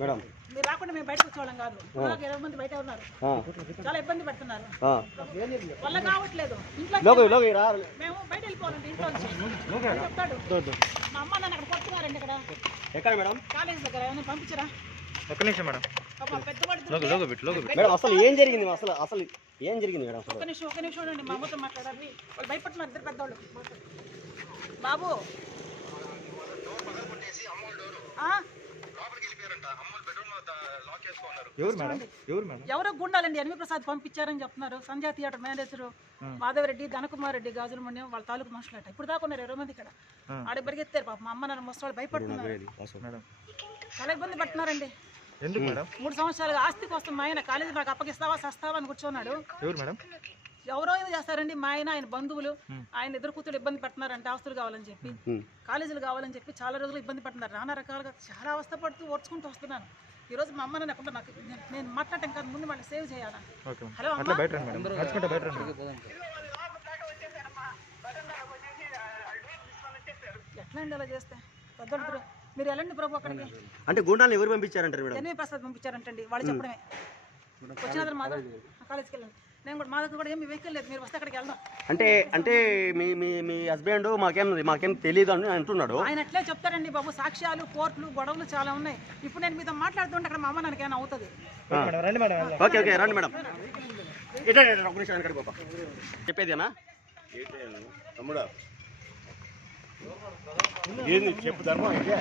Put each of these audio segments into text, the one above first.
Madam మీరు రాకుండా మేము బయటకు వచ్చేవాళ్ళం కాదు. 20 మంది బయట ఉన్నారు, చాలా ఇబ్బంది పడుతున్నారు, వల్ల కావట్లేదు. ఇంట్లో మేము బయట వెళ్ళిపోవాలండి ఇంట్లో నుంచి చెప్తాడు. మా అమ్మ నన్ను అక్కడ కొడుతున్నారండి. ఇక్కడ ఎక్కడ మేడం? కాలేజ్ దగ్గర ఏమైనా పంపించరా? ఒక్క నిమిషం మేడం. మేడం అసలు ఏం జరిగింది? అసలు ఏం జరిగింది మేడం? ఒక్క నిమిషం అండి, మా అమ్మతో మాట్లాడాలి. వాళ్ళు భయపడుతున్నారు, ఇద్దరు పెద్దవాళ్ళు. బాబు ఎవరో గుండాలండి ఎన్వి ప్రసాద్ పంపించారని చెప్తున్నారు. సంధ్యా థియేటర్ మేనేజర్ మాధవరెడ్డి, ధనకుమార్ రెడ్డి, గాజుల మండ్యం వాళ్ళ తాలూకు మనుషులట. ఇప్పుడు దాకా ఉన్నారు 20 మంది ఇక్కడ. ఆడ పరిగెత్తారు పాప. మా అమ్మ నాన్న ముసలి భయపడుతున్నారు, చాలా ఇబ్బంది పడుతున్నారండి. 3 సంవత్సరాలుగా ఆస్తి కోసం మా ఆయన కాలేజీ నాకు అప్పగిస్తావా సస్తావా అని కూర్చున్నాడు. ఎవరో ఏదో చేస్తారండి. మా ఆయన బంధువులు ఆయన ఇద్దరు కూతురు ఇబ్బంది పడుతున్నారంటే ఆస్తులు కావాలని చెప్పి, కాలేజీలు కావాలని చెప్పి చాలా రోజులు ఇబ్బంది పడుతున్నారు. నానా రకాలుగా చాలా అవస్థ పడుతూ ఓడ్చుకుంటూ వస్తున్నాను. ఈ రోజు మా అమ్మ నన్ను ఎక్కడ నాకు నేను మాట్లాడటం కాదు, ముందు వాళ్ళని సేవ్ చేయాలా. హలో ఎట్లా అండి అలా చేస్తే? పెద్దోళ్ళు మీరు వెళ్ళండి ప్రభు అక్కడికి. అంటే గుండాలను ఎవరు పంపించారంటారు మేడం? ఎన్వి ప్రసాద్ పంపించారంటండి. వాళ్ళు చెప్పడమే. వచ్చిన మాధవ్ కాలేజ్కి వెళ్ళండి. నేను కూడా మా దగ్గర కూడా ఏమి వెహికల్ లేదు, మీరు వస్తే అక్కడికి వెళ్దాం. అంటే మీ హస్బెండ్ మాకేం తెలియదు అని అంటున్నాడు. ఆయన అట్లే చెప్తారండి బాబు. సాక్ష్యాలు, కోర్టులు, గొడవలు చాలా ఉన్నాయి. ఇప్పుడు నేను మీతో మాట్లాడుతుంటే అక్కడ మా అమ్మ నాన్నకేమైనా అవుతుంది. ఓకే రండి మేడం. చెప్పేదేనా తమ్ముడా? ఏంది చెప్పు ధర్మం ఇదే.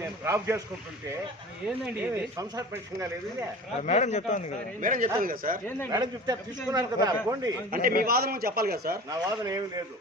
నేను డ్రాప్ చేసుకుంటుంటే సంసార పరిచయంగా లేదు. మేడం చెప్తాను కదా సార్. మేడం చెప్తే తీసుకున్నారు కదా అనుకోండి. అంటే మీ వాదన చెప్పాలి కదా సార్. నా వాదన ఏమి లేదు.